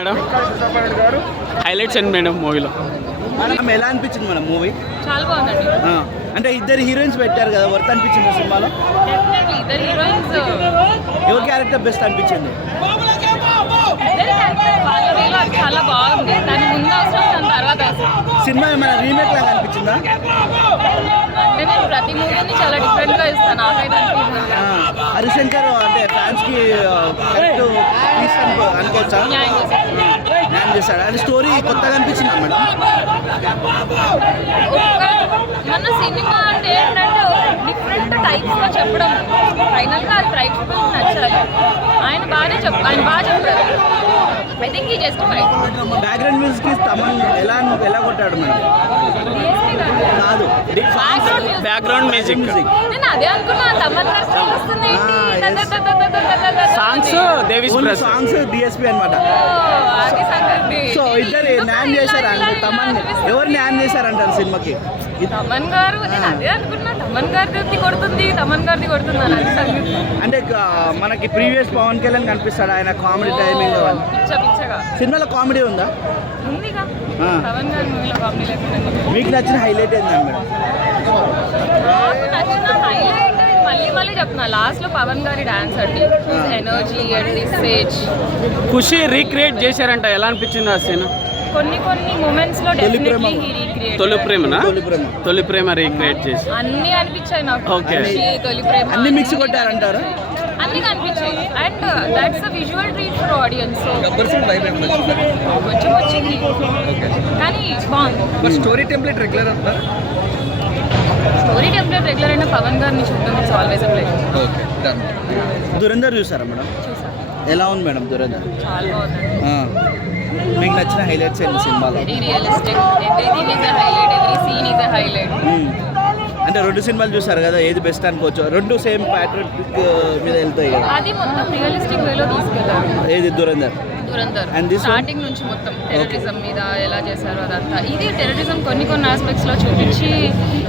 Madam highlights అండి madam మూవీలో ఎలా అనిపించింది మేడం మూవీ? చాలా బాగుందండి. అంటే ఇద్దరు హీరోయిన్స్ పెట్టారు కదా, వర్త్ అనిపించింది సినిమాలో? డెఫినెట్లీ ఇద్దరు హీరోయిన్స్ ఎవరి క్యారెక్టర్ బెస్ట్ అనిపించింది? వాళ్ళ వేలో చాలా బాగుంది. దాని ముందు అవసరం, దాని తర్వాత అవసరం. సినిమా ఏమైనా రీమేక్ లాగా అనిపించిందా? అంటే నేను ప్రతి మూవీని చాలా డిఫరెంట్ గా ఇస్తాను. నాకైతే అనిపించింది హరిశంకర్ అంటే ఫ్యాన్స్ కి కరెక్ట్ అనుకోవచ్చా? న్యాయం చేశారు. న్యాయం చేశాడు. అంటే స్టోరీ కొత్తగా అనిపించిందా మేడం? మన సినిమా అంటే ఏంటంటే డిఫరెంట్ టైప్స్ లో చెప్పడం, ఫైనల్ గా అది ప్రేక్షకులకు నచ్చాలి. ఆయన బాగా చెప్పారు. ఐ థింక్ ఈ జస్టిఫైడ్. బ్యాక్గ్రౌండ్ మ్యూజిక్ కి తమన్ ఎలా కొట్టాడు మేడం? కాదు, బ్యాక్గ్రౌండ్ మ్యూజిక్ నేను అదే అనుకున్నా. తమన్ వస్తుంది సాంగ్స్ దేవిస్ బ్రదర్స్ సాంగ్స్ డిఎస్పి అన్నమాట. సో ఇద్దరు న్యాయం చేశారంటే తమన్ ఎవరు న్యాయం చేశారంటారు సినిమాకి? తమన్ గారు, నేను అదే అనుకున్నా. తమన్ గారిది కొడుతుంది అది సంగతి. అంటే మనకి ప్రీవియస్ పవన్ కళ్యాణ్ కనిపిస్తాడు, ఆయన కామెడీ టైమింగ్ పిచ్చగా. సినిమాలో కామెడీ ఉందా? ఉందిగా. తమన్ గారి మూవీలో కామెడీ లేకుండా. మీకు నచ్చిన హైలైట్ ఏంటండి మేడం? నాకు నచ్చిన హైలైట్ మళ్ళీ చెప్తున్నా, లాస్ట్ లో పవన్ గారి డాన్స్ అండి. ఎనర్జీ అండ్ డిస్సేజ్ ఖుషి రీక్రియేట్ చేశారంట. ఎలా అనిపించింది ఆ సీన్? కొన్ని మూమెంట్స్ లో డెఫినెట్లీ హీ రీక్రియేట్. తొలి ప్రేమ రీక్రియేట్ చేసి అన్ని అనిపించాయి నాకు. Okay. తొలి ప్రేమ అన్ని మిక్స్ కొట్టారంటారు? అన్ని కనిపించాయి. And that's a visual treat for audience. So కొంచెం వచ్చింది కానీ బాగుంది. స్టోరీ టెంప్లెట్ రెగ్యులర్ అంటారు? స్టోరీ టెంప్లెట్ రెగ్యులర్ అయిన పవన్ గారిని చూడడం it's always a pleasure. Dhurandhar చూసారా మేడం? చూసాను. ఎలా ఉంది మేడం దురంధర్? చాలా బాగుందండి. మీకు నచ్చిన హైలైట్స్ ఏంటి సినిమాలో? Very realistic. Everything is a highlight. Every scene is a highlight. అంటే రెండు సినిమాలు చూసారు కదా, ఏది బెస్ట్ అనుకోవచ్చు? రెండు సేమ్ ప్యాట్రిక్ మీద వెళ్తాయి కదా. అది మొత్తం రియలిస్టిక్ వేలో తీసుకెళ్లారు. ఏది దురంధర్ స్టార్టింగ్ నుంచి మొత్తం టెర్రరిజం మీద ఎలా చేశారో అదంతా. ఇది టెర్రరిజం కొన్ని ఆస్పెక్ట్స్ లో చూపించి,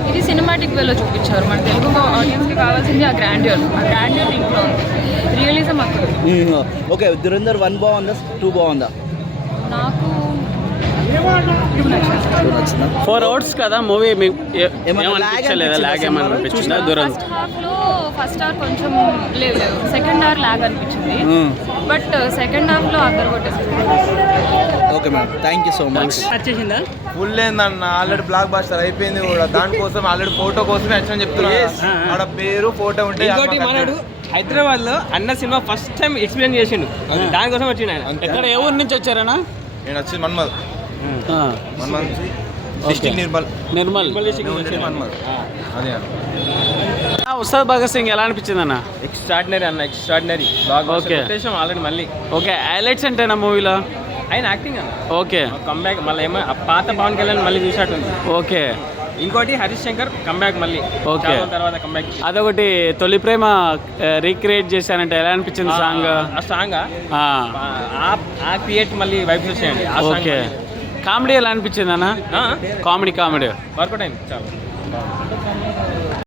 ఇది సినిమాటిక్ వేలో చూపించారు. మన తెలుగు ఆడియన్స్ కి కావాల్సింది ఆ గ్రాండ్యూర్ దీంట్లో ఉంది. రియలిజం అక్కడ. ఓకే, దురంధర్ 1 బాగుందా, 2 బాగుందా? నాకు 2 నచ్చింది. 4 అవర్స్ కదా మూవీ. ఏమనిపించలేదా? లాగ్ ఏమని అనిపించిందా? దురంధర్ ఫస్ట్ హాఫ్ కొంచెం లేదు, సెకండ్ హాఫ్ లాగ్ అనిపించింది. బట్ సెకండ్ హాఫ్ లో అద్దరు కొట్టేసింది. Okay madam, thank you so much. వచ్చేసిందా? ఫుల్ ఏందన్న, ఆల్రెడీ బ్లాక్ బాస్టర్ అయిపోయింది కూడా. దానికోసం ఆల్రెడీ ఫోటో కోసమే వచ్చాను చెప్తున్నా. ఆడ పేరు ఫోటో ఉంటే ఇంకోటి మనడు హైదరాబాద్ లో అన్న సినిమా ఫస్ట్ టైం ఎక్స్పీరియన్స్ చేసిండు, దానికోసం వచ్చిండు ఆయన. ఎక్కడ ఏ ఊరు నుంచి వచ్చారనా? నేను వచ్చింది మన్మద్ నుంచి డిస్ట్రిక్ట్ నిర్మల్ మన్మద్. అదే ఉస్తాద్ భగత్ సింగ్ ఎలా అనిపించింది అన్న? ఎక్స్ట్రాడినరీ అన్న, ఎక్స్ట్రాడినరీ. ఓకే ఆల్రెడీ మళ్ళీ ఓకే. హైలైట్స్ అంటేనా మూవీలో? ఆయన యాక్టింగ్ అన్న. ఓకే. కంబ్యాక్ మళ్ళీ ఏమో పాత పవన్ కళ్యాణ్ మళ్ళీ చూసినట్టుంది. ఓకే. ఇంకోటి హరీష్ శంకర్ కంబ్యాక్ మళ్ళీ. ఓకే. తర్వాత కంబ్యాక్. అదొకటి తొలి ప్రేమ రీక్రియేట్ చేశారంటే ఎలా అనిపించింది సాంగ్? ఆ సాంగ్ ఆ క్రియేట్ మళ్ళీ వైబ్స్ వచ్చాయండి. ఓకే. కామెడీ ఎలా అనిపించింది అన్న? కామెడీ వర్కౌట్ అయింది చాలా.